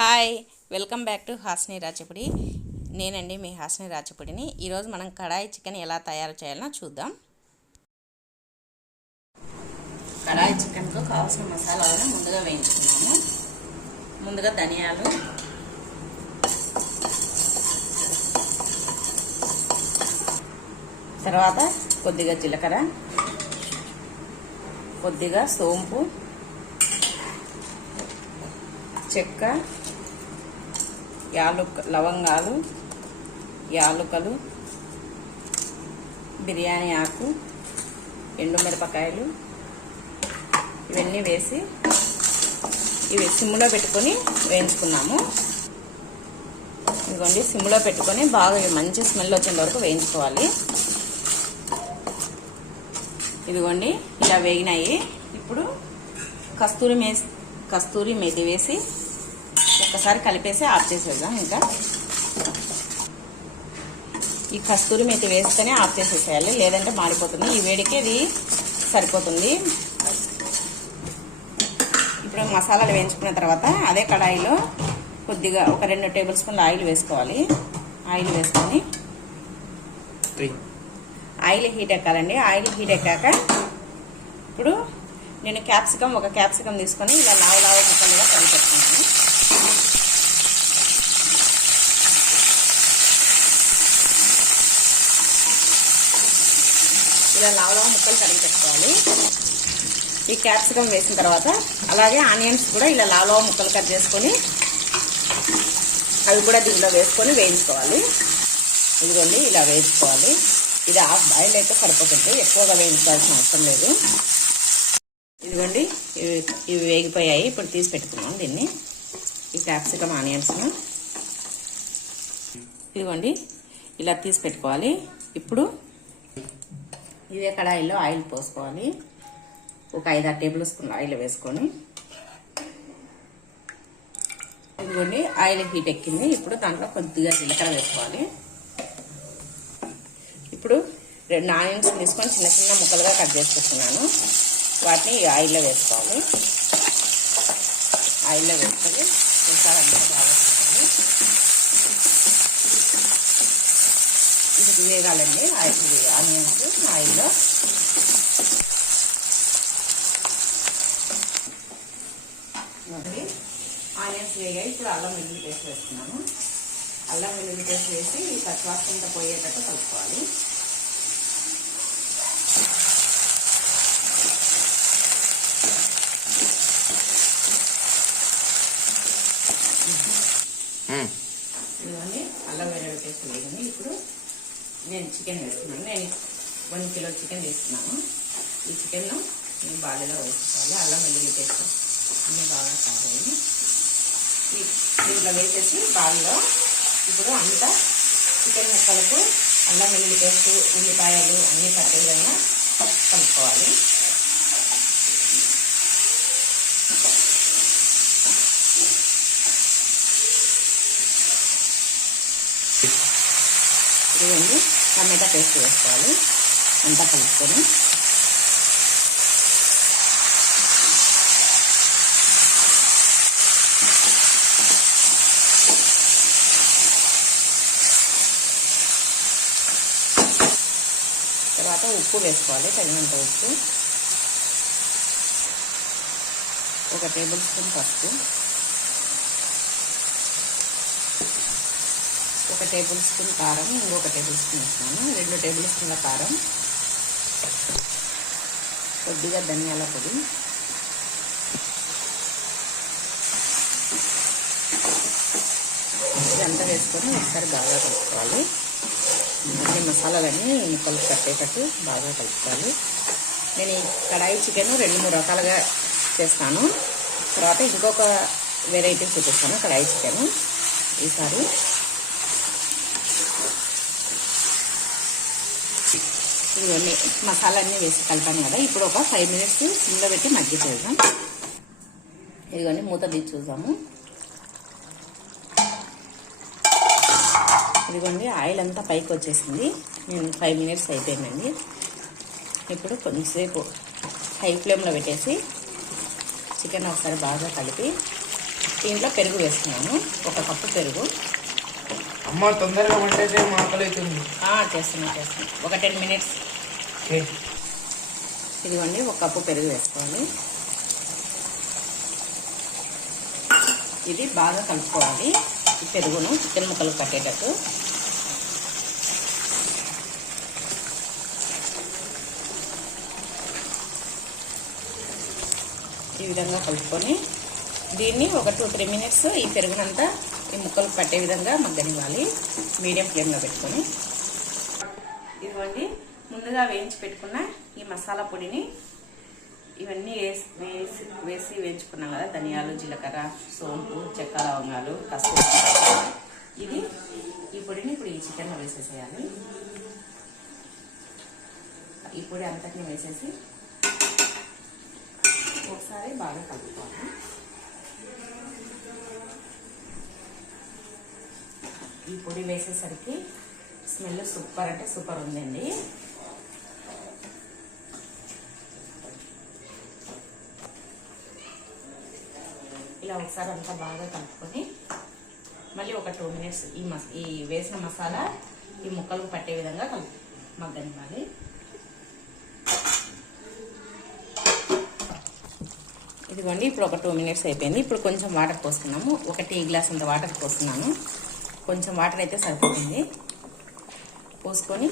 Hi, welcome back to Hasni Rachapudi. నేనండి మీ హాస్ని రాచపూడిని. ఈరోజు మనం కడాయి చికెన్ ఎలా తయారు చేయాలో చూద్దాం. కడాయి చికెన్కు కావాల్సిన మసాలాలను ముందుగా వేయించుకున్నాము. ముందుగా ధనియాలు, తర్వాత కొద్దిగా జీలకర్ర, కొద్దిగా సోంపు, చెక్క, లవంగాలు, యాలుకలు, బిర్యానీ ఆకు, ఎండుమిరపకాయలు ఇవన్నీ వేసి ఇవి సిమ్లో పెట్టుకొని వేయించుకున్నాము. ఇదిగోండి, సిమ్లో పెట్టుకొని బాగా మంచి స్మెల్ వచ్చేంత వరకు వేయించుకోవాలి. ఇదిగోండి, ఇలా వేగినాయి. ఇప్పుడు కస్తూరి మేతి వేసి ఒక్కసారి కలిపేసి ఆఫ్ చేసేద్దాం. ఇంకా ఈ కస్తూరి మేతి వేస్తేనే ఆఫ్ చేసేసేయాలి, లేదంటే మాడిపోతుంది. ఈ వేడికి ఇది సరిపోతుంది. ఇప్పుడు మసాలాలు వేయించుకున్న తర్వాత అదే కడాయిలో కొద్దిగా ఒక 2 టేబుల్ స్పూన్ల ఆయిల్ వేసుకోవాలి. ఆయిల్ వేసుకొని ఆయిల్ హీట్ ఎక్కాలండి. ఆయిల్ హీట్ ఎక్కాక ఇప్పుడు నేను ఒక క్యాప్సికం తీసుకొని ఇలా లావు ముక్కలుగా కడిగి పెట్టుకున్నాను. ఇలా లావు ముక్కలు కడిగి పెట్టుకోవాలి. ఈ క్యాప్సికం వేసిన తర్వాత అలాగే ఆనియన్స్ కూడా ఇలా లావు ముక్కలు కట్ చేసుకొని అవి కూడా దీంట్లో వేసుకొని వేయించుకోవాలి. ఇదిగోండి, ఇలా వేయించుకోవాలి. ఇది హాఫ్ బాయిల్ అయితే సరిపోతుంది, ఎక్కువగా వేయించాల్సిన అవసరం లేదు. ఇదిగోండి, ఇవి వేగిపోయాయి. ఇప్పుడు తీసి పెట్టుకున్నాం దీన్ని, ఈ క్యాప్సికం ఆనియన్స్ను. ఇదిగోండి, ఇలా తీసి పెట్టుకోవాలి. ఇప్పుడు ఇదే కడాయిలో ఆయిల్ పోసుకోవాలి. ఒక 5-6 టేబుల్ స్పూన్ల ఆయిల్ వేసుకొని, ఇదిగోండి ఆయిల్ హీట్ ఎక్కింది. ఇప్పుడు దాంట్లో కొద్దిగా జీలకర్ర వేసుకోవాలి. ఇప్పుడు 2 ఆనియన్స్ తీసుకొని చిన్న చిన్న ముక్కలుగా కట్ చేసుకుంటున్నాను. వాటిని ఆయిల్లో వేసుకోవాలి. ఆయిల్లో వేసుకొని ఒకసారి అంతా బాగా ఇది వేగాలండి. ఆనియన్స్ ఆయిల్లో ఆనియన్స్ వేగాయి. ఇప్పుడు అల్లం వెల్లుల్లి పేస్ట్ వేస్తున్నాను. అల్లం వెల్లుల్లి పేస్ట్ వేసి పచ్చివాసన పోయేటట్టు కలుపుకోవాలి. ఇవన్నీ అల్లం వెల్లుల్లి పేస్ట్ వేయండి. ఇప్పుడు నేను చికెన్ వేస్తున్నాను. నేను 1 కిలో చికెన్ వేస్తున్నాను. ఈ చికెన్ను నేను బాగా వేసుకోవాలి. అల్లం వెల్లుల్లి పేస్ట్ అన్నీ బాగా కావాలి. దీంట్లో వేసేసి బాగా ఇప్పుడు అంతా చికెన్ ముక్కలకు అల్లం వెల్లుల్లి పేస్ట్, ఉల్లిపాయలు అన్నీ పట్టే విధంగా కలుపుకోవాలి. ఇదిగోండి, టమాటా పేస్ట్ వేసుకోవాలి. అంతా కలుపుకొని తర్వాత ఉప్పు వేసుకోవాలి. తగినంత ఉప్పు, 1 టేబుల్ స్పూన్ పసుపు, 1 టేబుల్ స్పూన్ కారం, ఇంకొక టేబుల్ స్పూన్ వేస్తున్నాను. 2 టేబుల్ స్పూన్ల కారం, కొద్దిగా ధనియాల పొడి, ఇదంతా వేసుకొని ఒకసారి బాగా కలుపుకోవాలి. అన్ని మసాలాలన్నీ ముక్కలు కట్టేటట్టు బాగా కలుపుకోవాలి. నేను ఈ కడాయి చికెన్ 2-3 రకాలుగా చేస్తాను. తర్వాత ఇంకొక వెరైటీ చూపిస్తాను కడాయి చికెన్ ఈసారి. ఇవన్నీ మసాలాన్ని వేసి కలిపాను కదా. ఇప్పుడు ఒక 5 మినిట్స్ సిమ్లో పెట్టి మగ్గిచేద్దాం. ఇదిగోండి, మూత తీసి చూద్దాము. ఇదిగోండి, ఆయిల్ అంతా పైకి వచ్చేసింది. నేను 5 మినిట్స్ అయిపోయిందండి. ఇప్పుడు కొంచెంసేపు హై ఫ్లేమ్లో పెట్టేసి చికెన్ ఒకసారి బాగా కలిపి దీంట్లో పెరుగు వేస్తున్నాను, 1 కప్పు పెరుగు. అమ్మ తొందరగా వంటైతే ఆకలి అవుతుంది. చేస్తున్నా ఒక 10 మినిట్స్. ఇదిగోండి 1 కప్పు పెరుగు వేసుకోవాలి. ఇది బాగా కలుపుకోవాలి, ఈ పెరుగును చికెన్ ముక్కలు కట్టేటట్టు. ఈ విధంగా కలుపుకొని దీన్ని ఒక 2-3 మినిట్స్ ఈ పెరుగునంతా ఈ ముక్కలు పట్టే విధంగా మగ్గనివ్వాలి, మీడియం ఫ్లేమ్లో పెట్టుకొని. ఇదిగోండి ముందుగా వేయించి పెట్టుకున్న ఈ మసాలా పొడిని ఇవన్నీ వేసి వేయించుకున్నాం కదా, ధనియాలు, జీలకర్ర, సోంపు, చెక్క, లవంగాలు, కస్తూరి. ఈ పొడిని ఇప్పుడు ఈ చికెన్లో వేసేసేయాలి. ఈ పొడి అంతటిని వేసేసి ఒకసారి బాగా కలుపుకోవాలి. ఈ పొడి వేసేసరికి స్మెల్ సూపర్ అంటే సూపర్ ఉందండి. ఇలా ఒకసారి అంతా బాగా కలుపుకొని మళ్ళీ ఒక 2 మినిట్స్ ఈ వేసిన మసాలా ఈ ముక్కలకు పట్టే విధంగా మగ్గనివ్వాలి. ఇదిగోండి ఇప్పుడు ఒక 2 మినిట్స్ అయిపోయింది. ఇప్పుడు కొంచెం వాటర్ పోస్తున్నాము, 1 టీ గ్లాస్ అంత వాటర్ పోస్తున్నాను. కొంచెం వాటర్ అయితే సరిపోతుంది. పోసుకొని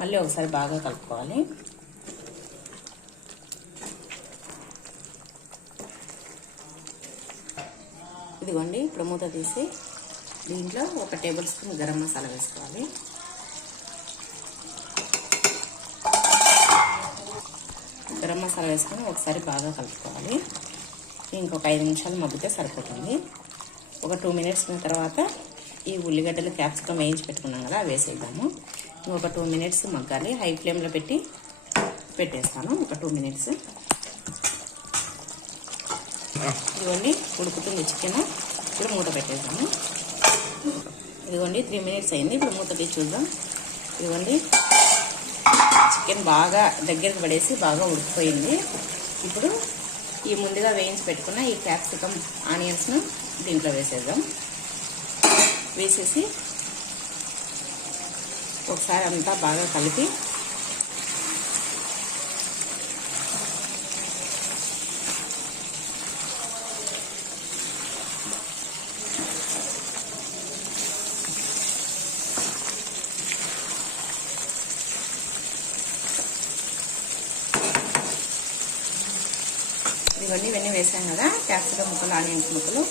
మళ్ళీ ఒకసారి బాగా కలుపుకోవాలి. ఇదిగోండి ఇప్పుడు మూత తీసి దీంట్లో 1 టేబుల్ స్పూన్ గరం మసాలా వేసుకోవాలి. గరం మసాలా వేసుకొని ఒకసారి బాగా కలుపుకోవాలి. ఇంకొక 5 నిమిషాలు మగ్గితే సరిపోతుంది. ఒక 2 మినిట్స్ తర్వాత ఈ ఉల్లిగడ్డలు, క్యాప్సికమ్ వేయించి పెట్టుకున్నాం కదా, వేసేద్దాము. ఇంకొక 2 మినిట్స్ మగ్గాలి. హై ఫ్లేమ్లో పెట్టేస్తాను ఒక 2 మినిట్స్. ఇదిగోండి ఉడుకుతుంది చికెన్. ఇప్పుడు మూత పెట్టేద్దాము. ఇదిగోండి 3 మినిట్స్ అయింది. ఇప్పుడు మూత తీసి చూద్దాం. ఇదిగోండి చికెన్ బాగా దగ్గరకు పడేసి బాగా ఉడికిపోయింది. ఇప్పుడు ఈ ముందుగా వేయించి పెట్టుకున్న ఈ క్యాప్సికమ్, ఆనియన్స్ను దీంట్లో వేసేద్దాం. వేసేసి ఒకసారి అంతా బాగా కలిపి ఇవన్నీ వేసాం కదా, క్యాప్సికమ్ ముక్కలు, ఆనియన్స్ ముక్కలు.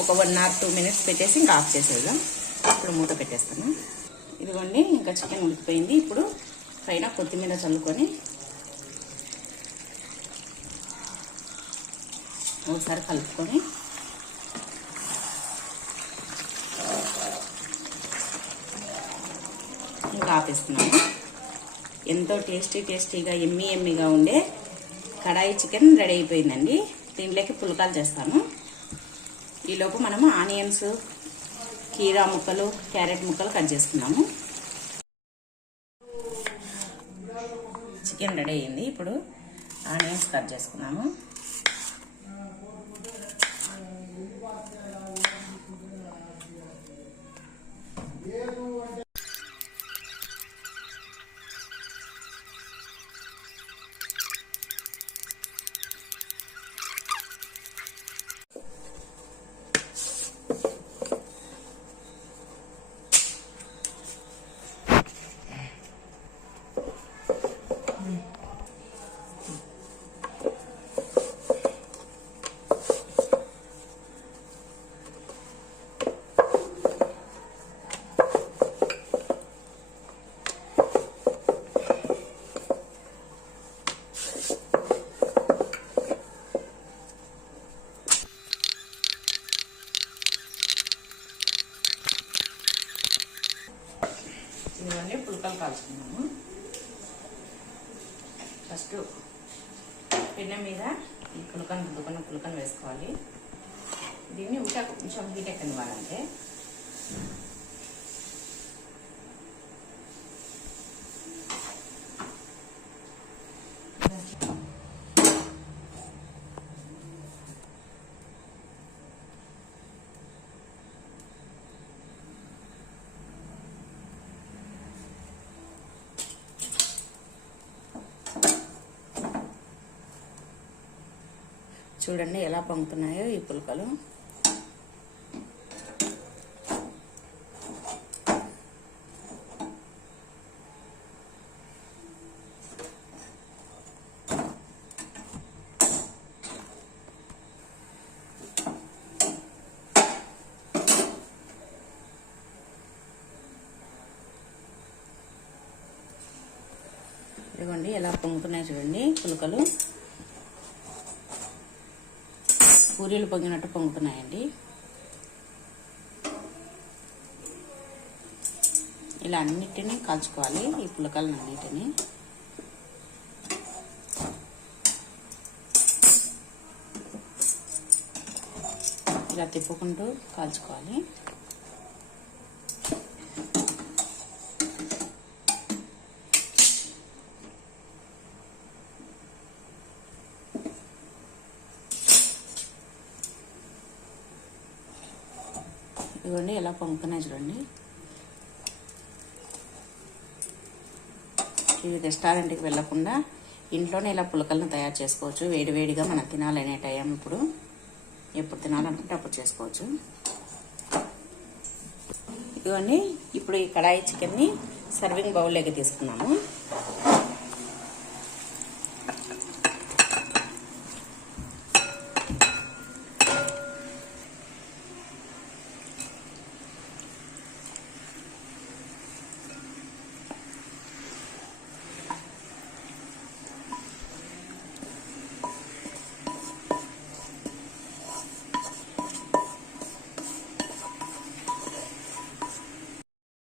ఒక 1 or 2 మినిట్స్ పెట్టేసి ఇంకా ఆఫ్ చేసేద్దాం. ఇప్పుడు మూత పెట్టేస్తాను. ఇదిగోండి ఇంకా చికెన్ ఉడికిపోయింది. ఇప్పుడు పైన కొత్తిమీర చల్లుకొని ఒకసారి కలుపుకొని ఇంకా ఆపేస్తున్నాను. ఎంతో టేస్టీగా ఎమ్మీగా ఉండే కడాయి చికెన్ రెడీ అయిపోయిందండి. దీంట్లోకి పుల్కాలు చేస్తాను. ఈలోపు మనము ఆనియన్స్, కీరా ముక్కలు, క్యారెట్ ముక్కలు కట్ చేసుకున్నాము. చికెన్ రెడీ అయింది. ఇప్పుడు ఆనియన్స్ కట్ చేసుకున్నాము. ఇవన్నీ పుల్కలు కాల్చుకున్నాము. ఫస్ట్ పెన్నె మీద ఈ పుల్కను వేసుకోవాలి. దీన్ని కొంచెం హీట్ ఎక్కనివ్వాలంటే చూడండి ఎలా పొంగుతున్నాయో ఈ పులకలు. ఇదిగోండి ఎలా పొంగుతున్నాయి చూడండి పులకలు. పూరీలు పొంగినట్టు పొంగుతున్నాయండి. ఇలా అన్నిటినీ కాల్చుకోవాలి ఈ పులకలను అన్నిటినీ. ఇలా తిప్పుకుంటూ కాల్చుకోవాలి. ఇవ్వండి ఎలా పొంగుతున్నాయి చూడండి. ఇవి రెస్టారెంట్కి వెళ్ళకుండా ఇంట్లోనే ఇలా పులకలను తయారు చేసుకోవచ్చు. వేడివేడిగా మనం తినాలనే టైం ఇప్పుడు ఎప్పుడు తినాలనుకుంటే అప్పుడు చేసుకోవచ్చు. ఇవన్నీ ఇప్పుడు ఈ కడాయి చికెన్ని సర్వింగ్ బౌల్లోకి తీసుకున్నాము.